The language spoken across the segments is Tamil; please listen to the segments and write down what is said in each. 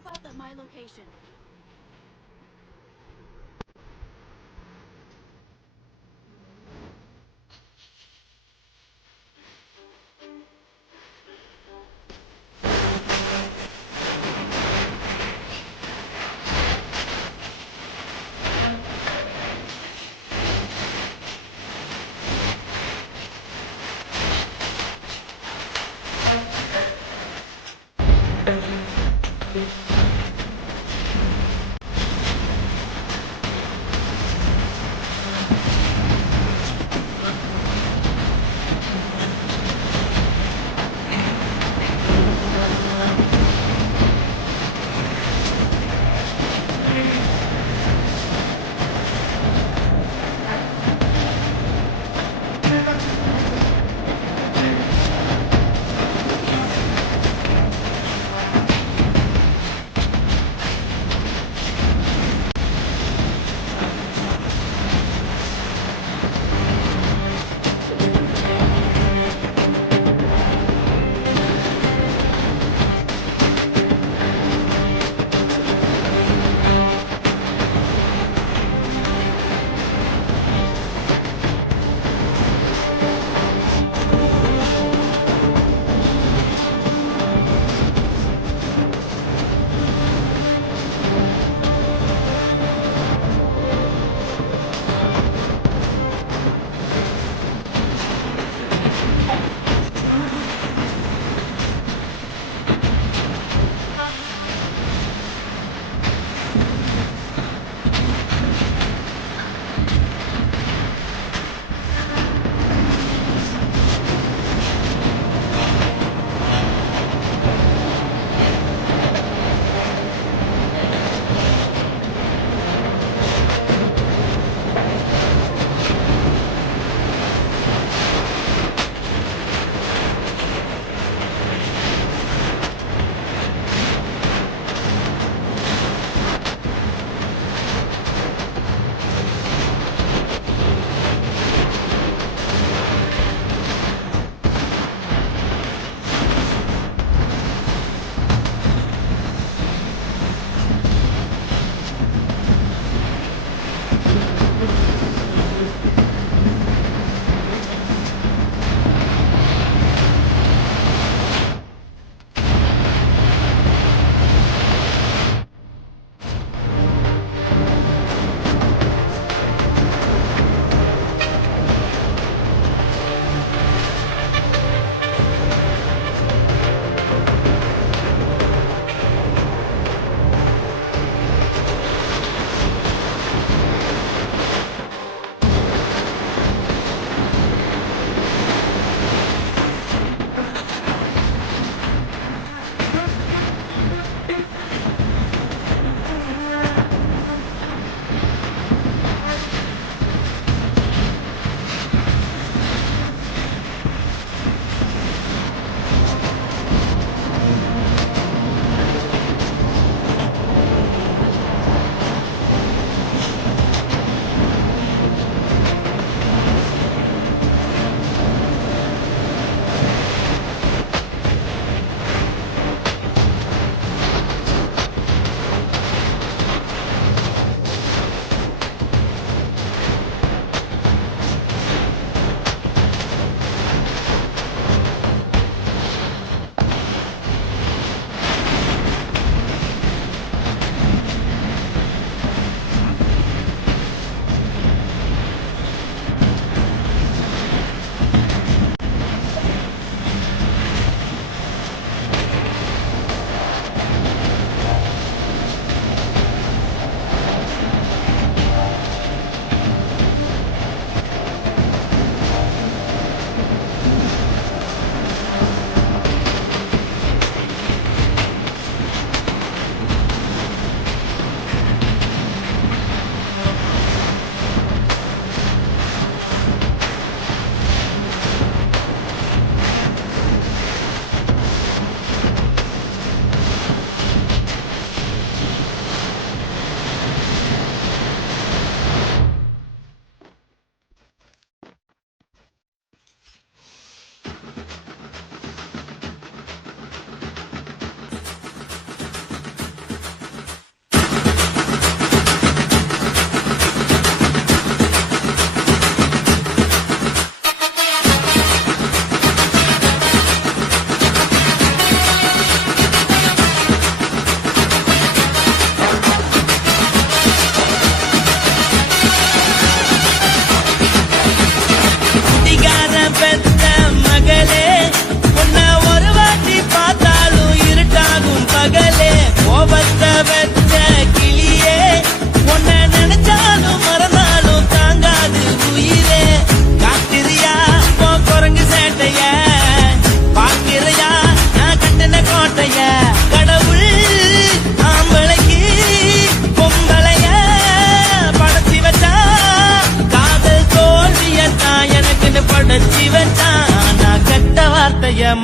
Group up at my location.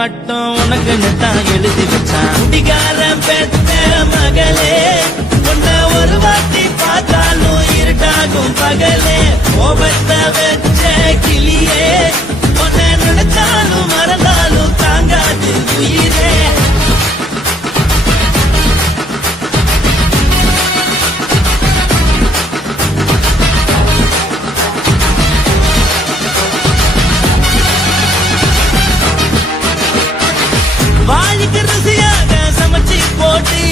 மட்டும் உனக்குன்னு தான் எழுதி வச்சான். குடிகாரன் பெத்த மகளே, உன்னை ஒரு வாட்டி பார்த்தாலும் இருட்டாகும் பகலே. கோபத்தை வச்ச கிளியே, உன்னை நினைச்சாலும் மறந்தாலும் தாங்காது உயிரே. வாழிக்கு ருசியாக சமைச்சு போட்டு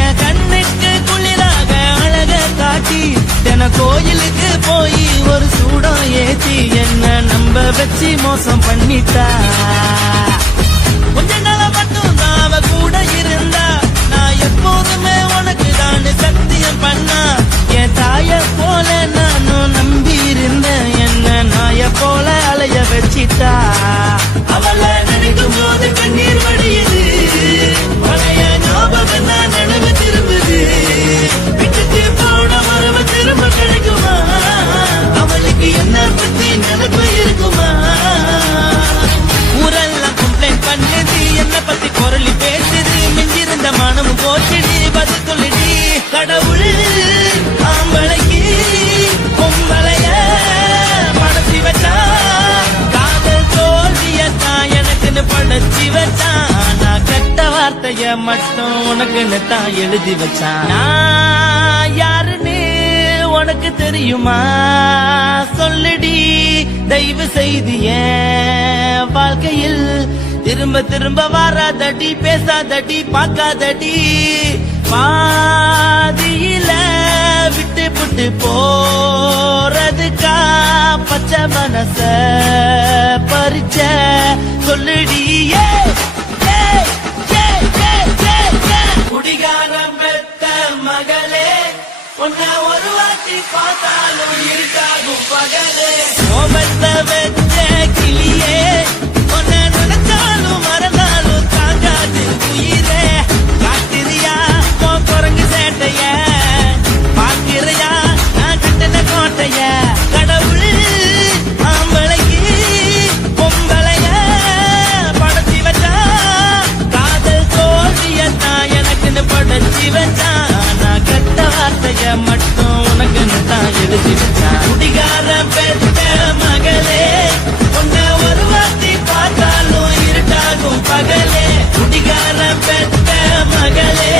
என் கண்ணுக்கு குளிராக அழக காட்டி தின கோயிலுக்கு போய் ஒரு சூடம் ஏத்தி என்ன நம்ப வச்சு மோசம் பண்ணிட்டா. கொஞ்ச நாள மட்டும் தான் அவ கூட இருந்தா, நான் எப்போதுமே உனக்கு தான் சத்தியம் பண்ணா. என் தாய போல நானும் நம்பி இருந்தேன், என்ன நாய போல அலைய வச்சிட்டா. அவளை நினைக்கும் போது கண்ணீர் வடியுது, பழைய ஞாபகம் தான் நினைவு திரும்புது. விட்டுட்டு போன மரப திரும்ப கிடைக்குமா? அவளுக்கு என்ன பத்தி நினைப்பு இருக்குமா? ஊரெல்லாம் கம்ப்ளைண்ட் பண்ணுது, என்ன பத்தி குரலி பேசுது. மிஞ்சிருந்த மனமும் போச்சுடி, பதில் சொல்லிடி. கடவுள் ஆம்பளைக்கு பொம்பளைய மனசி வச்சா, காதல் தோல்வியத்தான் எனக்குன்னு படைச்சி வச்சான். நான் கெட்ட வார்த்தைய மட்டும் உனக்குன்னு தான் எழுதி வச்சான். நான் யாருன்னு உனக்கு தெரியுமா? சொல்லுடி தயவு செய்து என் வாழ்க்கையில் திரும்ப திரும்ப வராதடி, பேசாதடி, பார்க்காதடி. பாதியில விட்டு புட்டு போறதுக்கா பச்சை மனச பறிச்ச சொல்லுடி. குடிகாரம் பெத்த மகளே, உன்னை ஒரு வாட்டி பார்த்தாலும் இருக்காகும் பகலே. கோபத்தை வச்ச கிளியே, உன்னை நினைச்சாலும் மறந்தாலும் தாங்காது உயிரே. காட்டுறியா உன் குரங்கு சேட்டைய, பார்க்கிறியா நான் கட்டின கோட்டைய. கடவுள் ஆம்பளைக்கு பொம்பளைய படைச்சி வச்சா, காதல் தோல்வியத்தான் எனக்குன்னு படைச்சி வச்சா. நான் கெட்ட வார்த்தைய மட்டும் உனக்குன்னு தான் எழுதி வச்சான். குடிகாரன் பெத்த மகளே, உன்னை ஒரு வாட்டி பார்த்தாலும் இருட்டாகும் பகலே. குடிகாரன் பெத்த மகளே,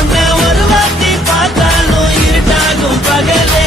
உன்னை ஒரு வாட்டி பார்த்தாலும் இருட்டாகும் பகலே.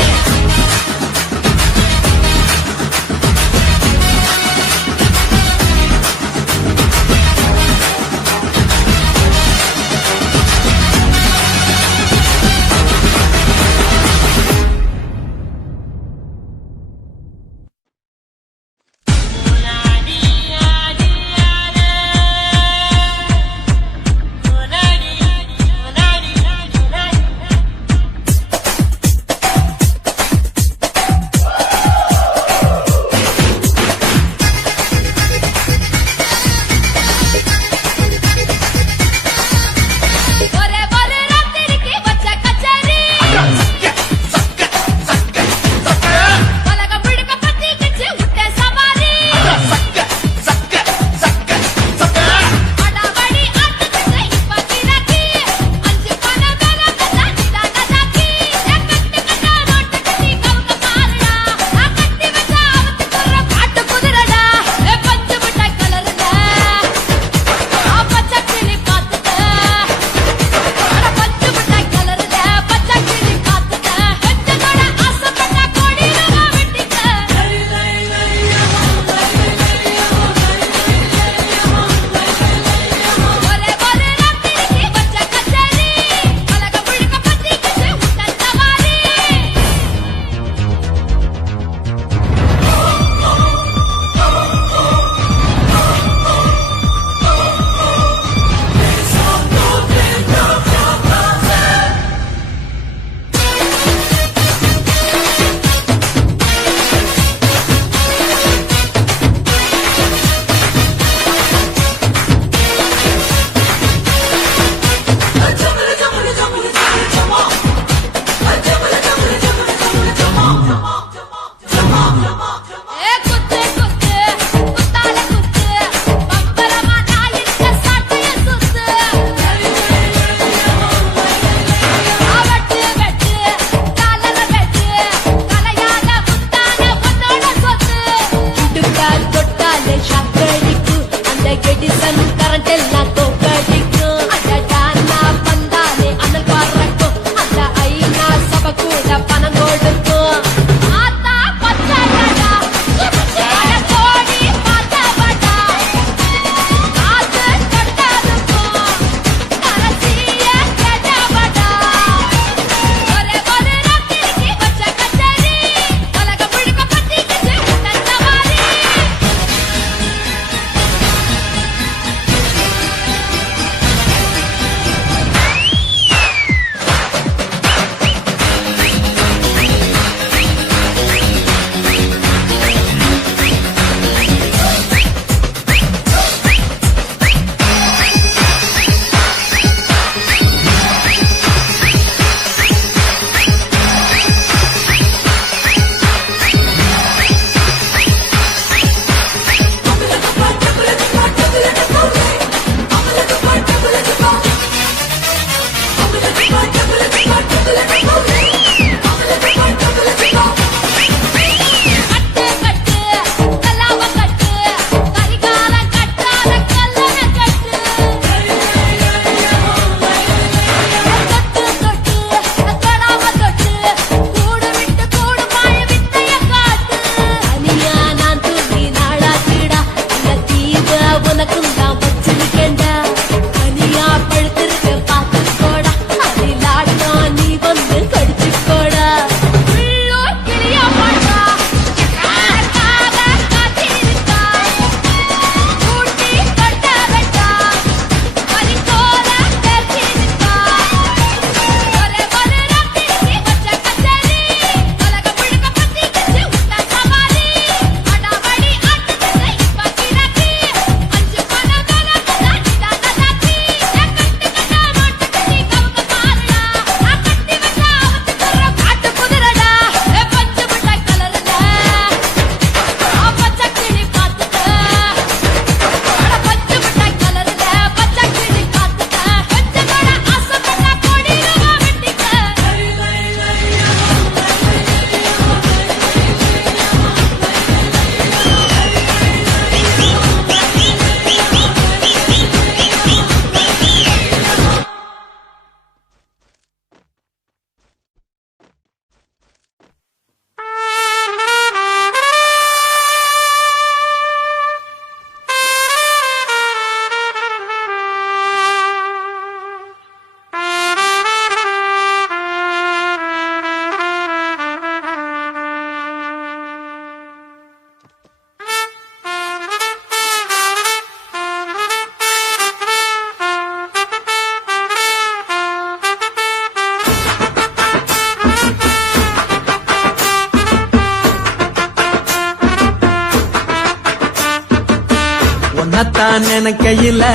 உன்னத்தான் நினைக்கையில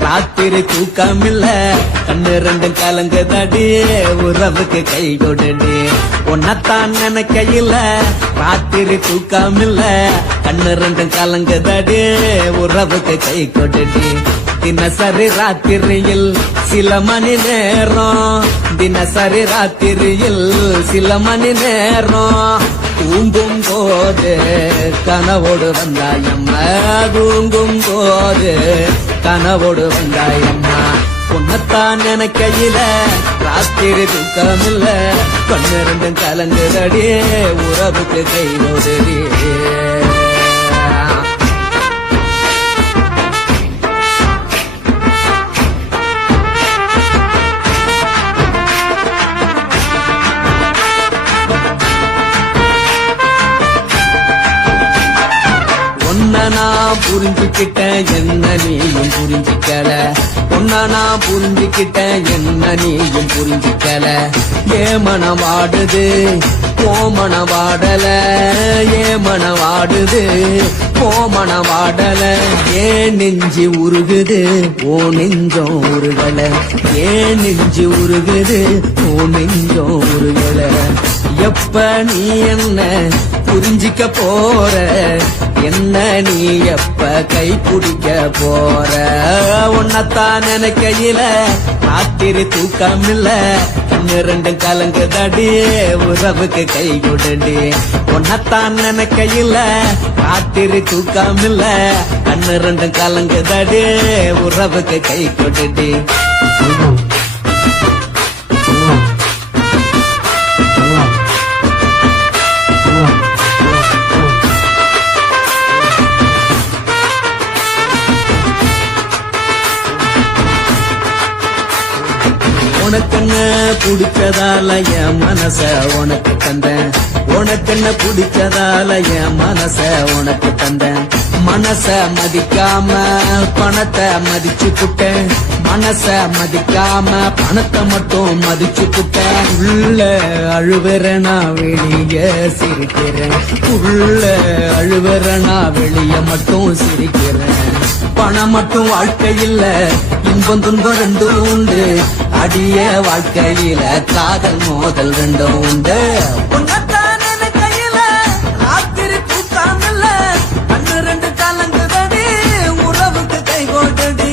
ராத்திரி தூக்கமில்ல கண்ணு ரெண்டும் கலங்குதடி உறவுக்கு கை கொடுடி உன்னத்தான் நினைக்கையில ராத்திரி தூக்கமில்ல கண்ணு ரெண்டும் கலங்குதடி உறவுக்கு கை கொடுடி தினசரி ராத்திரியில் சில மணி நேரம் தினசரி ராத்திரியில் சில மணி நேரம் தூங்கும் போது கனவோடு வந்தாயம்மா தூங்கும் போது கனவோடு வந்தாயம்மா உன்னத்தான் நினைக்கையில ராத்திரி தூக்கமில்ல கண்ணு ரெண்டும் கலங்குதடி உறவுக்கு கை ஓடுடி நான் புரிஞ்சுக்கிட்டேன் என்ன நீயும் புரிஞ்சுக்கல ஒன்னா நான் புரிஞ்சுக்கிட்டேன் என்ன நீயும் புரிஞ்சுக்கல ஏ மனம் வாடுது ஓ மனம் வாடல ஏ மனம் வாடுது ஓ மனம் வாடல ஏன் நெஞ்சு உருகுது ஓ நெஞ்சம் உருகல ஏன் நெஞ்சு உருகுது ஓ நெஞ்சம் உருகல எப்ப நீ என்ன புரிஞ்சிக்க போற என்ன நீ எப்ப கை பிடிக்க போற உன்னத்தான் நினைக்கையில ராத்திரி தூக்கமில்ல கண்ணு ரெண்டும் கலங்குதடி உறவுக்கு கை கொடுடி உன்னத்தான் நினைக்கையில ராத்திரி தூக்கமில்ல கண்ணு ரெண்டும் கலங்குதடி உறவுக்கு கை கொடுடி உனக்கென்ன பிடிச்சதால என் மனச உனக்கு தந்தேன் உனக்கென்ன பிடிச்சதால என் மனச உனக்கு தந்தேன் மனச மதிக்காம பணத்தை மதிச்சு புட்டேன் மனச மதிக்காம பணத்தை மட்டும் மதிச்சு புட்டேன் உள்ள அழுவுற நான் வெளிய சிரிக்கிறேன் உள்ள அழுவுற நான் வெளிய மட்டும் சிரிக்கிறேன் பணம் மட்டும் வாழ்க்கையில் இன்பம் துன்பம் ரெண்டும் உண்டு அடிய வாழ்க்கையில காதல் மோதல் ரெண்டும் உண்டு உன்னத்தான் நினைக்கையில ராத்திரி தூக்கமில்ல கண்ணு ரெண்டு கலங்குதடி உறவுக்கு கை கோட்டடி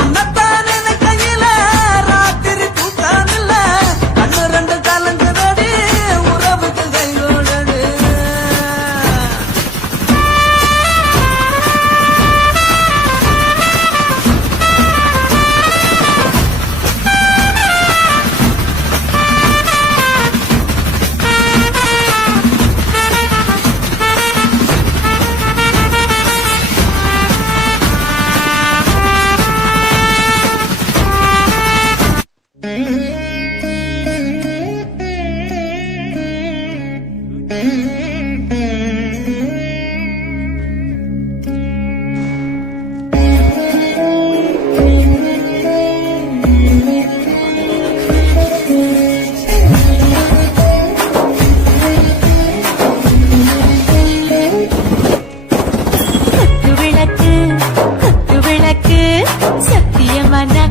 உன்னத்தான் நினைக்கையில ராத்திரி தூக்கமில்ல கண்ணு ரெண்டு கலங்குதடி உறவுக்கு கை கோட்டடி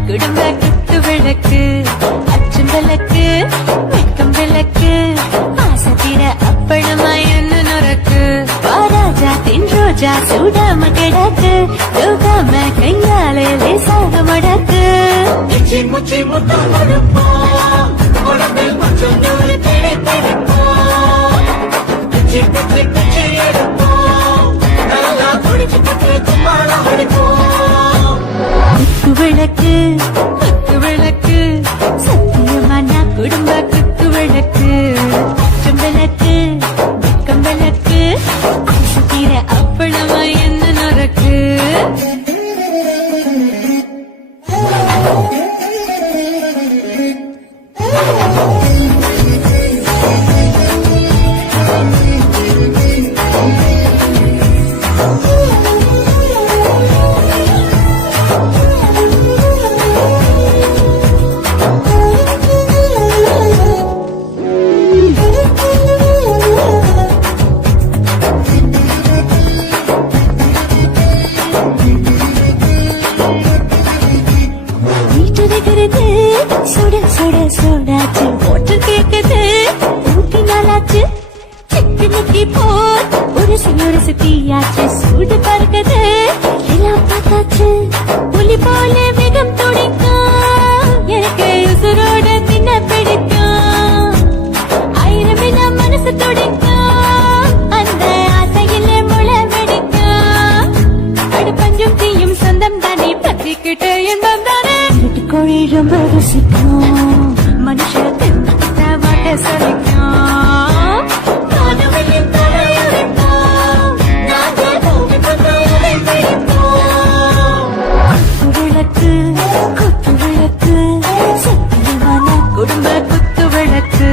குடும்ப குத்து விளக்கு அச்சும் விளக்கு வெட்கம் விளக்கு ஆசத்திர அப்பளமா என்ன நொறக்கு வாராஜா தின் ரோஜா சூடாம கிடக்கு யோகாம கையாலே லேசாக மடக்கு முச்சி முத்தம் கொடுப்போம் உடம்பில் கொஞ்சம் நூறு திரைத்திருப்போம் குச்சி குச்சி குச்சி எடுப்போம் நல்லா குடிச்சு குச்சி கும்பாலம் அடிப்போம் குத்து விளக்கு குத்து விளக்கு சத்தியமான குடும்ப குத்து விளக்கு அச்சும் விளக்கு வெட்கம் விளக்கு ஆசத்திர அப்பளமா என்ன நொறக்கு சோடாச்சு போட்டு கேக்குது ஊட்டி நாளாச்சு சிக்கு முக்கி போர் ஒரு சுத்தியாச்சு சூடு பறக்குது எல்லாம் பார்த்தாச்சு புலி போல வேகம் துடிக்கும் எனக்கு உசுரோட தின்ன பிடிக்கும் ஆயிரம் மனசு துடிக்கும் அந்த ஆசையிலே முளை வெடிக்கும் அடு பஞ்சும் தீயும் சொந்தம் தானே பத்திக்கிட்டு இன்பம் தானே கோழி ரொம்ப ருசிக்கும் மனுஷன் திட்ட வாட்ட சலிக்கும் குத்து விளக்கு சத்தியமான குடும்ப குத்து விளக்கு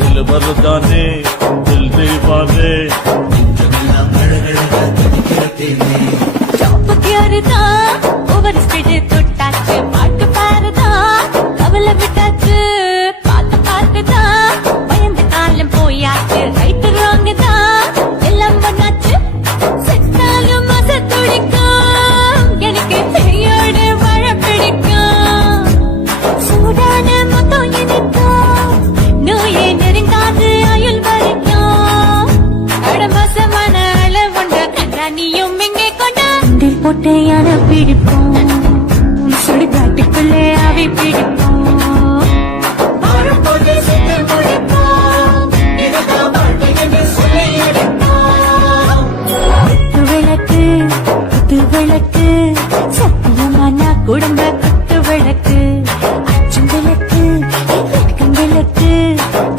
दिल मर्दाने दिल दीवाने சாப்புக்கியாருதான் ஓவர் ஸ்பீடு தொட்டாச்சு பாட்டு பாருதான் கவலை விட்டாச்சு பார்த்து பார்த்துதான் பயந்து காலம் போயாச்சு ரைட்டு ராங்கு தான் எல்லாம் பண்ணாச்சு செத்தாலும் மச துடிக்கும் எனக்கு கையோடு வாழ பிடிக்கும் சூடான மொத்தம் இனிக்கும் நோயை நெருங்காது ஆயுள் வரைக்கும் அடமோசமான அளவுண்ட கண்ணானியும் இங்கே கொண்டா பொட்டையான பிடிப்போம் சுடுகாட்டுக்குள்ளே அவை பிடிப்போம் விளக்கு குத்து விளக்கு சத்தியமான குடும்ப குத்து விளக்கு அச்சும் விளக்கு விளக்கம் விளக்கு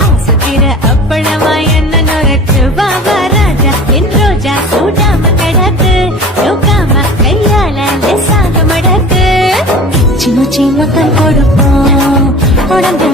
ஆசைக்கிற அப்பளமா என்ன நுரைச்சு வாவா ராஜா என் ரோஜா சூடாம கிடக்கு யோகாம கையால லேசாக மடக்கு சின்ன சின்ன கண் கொடுப்போம் உடம்பு